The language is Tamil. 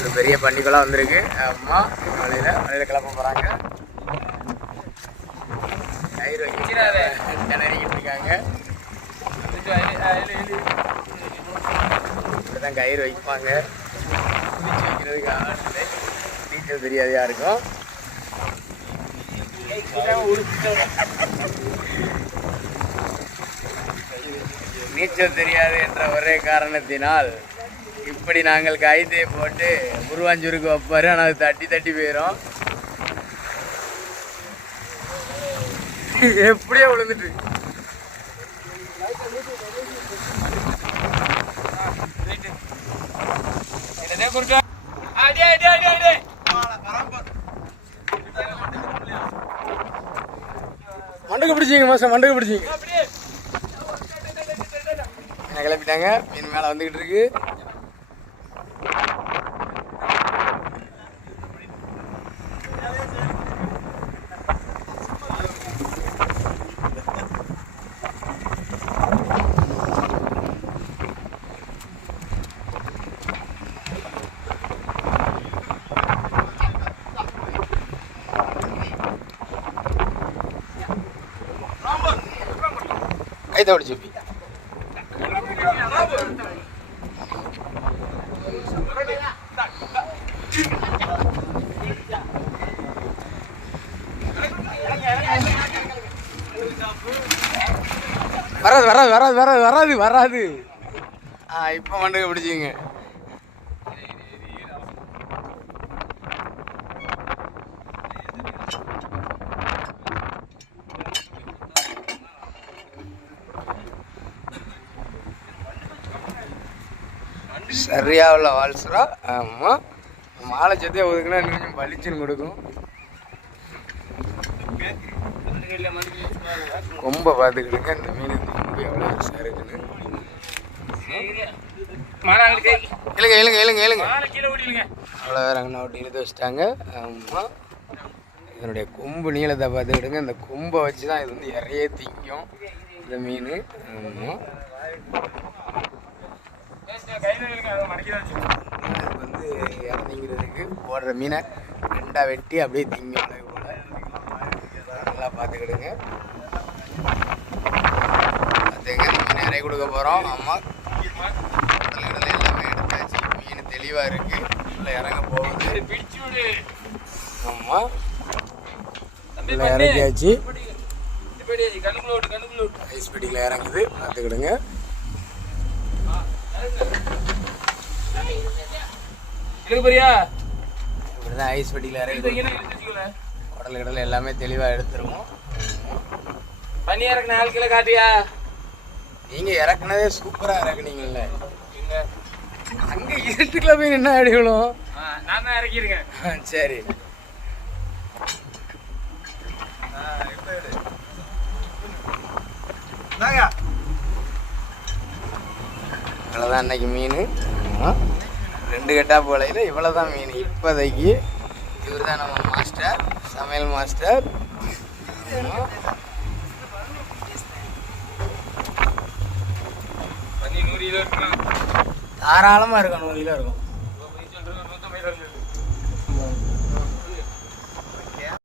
ஒரு பெரிய பண்டிகைலாம் வந்திருக்கு. அம்மா வலையில் கிளம்ப போகிறாங்க. கயிறு வைக்கிறாரு திணறிக்கிட்டு இருக்காங்க. இப்படிதான் கயிறு வைப்பாங்க. குதிச்சு வைக்கிறதுக்கு ஆள் நீச்சல் தெரியாது யாருக்கும். நீச்சல் தெரியாது என்ற ஒரே காரணத்தினால் இப்படி நாங்கள் கயிற்றை போட்டு முருவாஞ்சூருக்கு வைப்பாரு. ஆனால் அது தட்டி தட்டி போயிடும். எப்படியே விழுந்துட்டு மண்டக்கு பிடிச்சிங்க மாசம் மண்டக்கு பிடிச்சிங்க கிளப்பிட்டாங்க. மீன் மேலே வந்துக்கிட்டு இருக்கு. கைத்தை பிடிச்சி வராது வராது வராது வராது வராது வராது. இப்போ மண்டை பிடிச்சிங்க. சரியா உள்ள வால்ஸ்ரா. ஆமாம், மாலை சத்தையை ஒதுக்குனா கொஞ்சம் பளிச்சுன்னு கொடுக்கும். கொம்பை பார்த்துக்கிடுங்க. இந்த மீன் கொம்பு எவ்வளோ பெருசாக இருக்குன்னு. இழுங்க இழுங்க இழுங்க இழுங்க. அவ்வளோ வேற அங்கே ஒட்டி இழுத்து வச்சுட்டாங்க. ஆமாம், இதனுடைய கொம்பு நீளத்தை பார்த்துக்கிடுங்க. இந்த கொம்பை வச்சு தான் இது வந்து இறையே திங்கும் இந்த மீன். ஆமாம், அது வந்து இறந்திங்கிறதுக்கு போடுற மீனை ரெண்டாக வெட்டி அப்படியே திங்கும். அளவு போல் நல்லா பார்த்துக்கிடுங்க. பார்த்துங்க, மீன் இறை கொடுக்க போகிறோம். ஆமாம், கடலை எல்லாமே எடுத்தாச்சு. மீன் தெளிவாக இருக்குது. இல்லை இறங்க போகுது. ஆமாம், நல்லா இறக்கியாச்சு. ஐஸ் பெட்டியில் இறங்குது. பார்த்துக்கிடுங்க. இப்படிதான் ஐஸ் பெட்டியில் இறங்கி உடல் கடலை எல்லாமே தெளிவாக எடுத்துருவோம். பண்ணி இறக்குன 4 கிலோ காட்டியா? நீங்க இறக்குனதே சூப்பரா இறக்குனீங்கல்ல. அங்க 8 கிலோ போய் என்ன அடிக்கணும்? நான் தான் இறக்கிருக்கேன். சரி, இவ்வளோதான் அன்னைக்கு மீன். 2 கட்டா போலையில் இவ்வளோதான் மீன் இப்போதைக்கு. இவர் தான் நம்ம மாஸ்டர், சமையல் மாஸ்டர். தாராளமாக இருக்கும். 100 கிலோ இருக்கும்.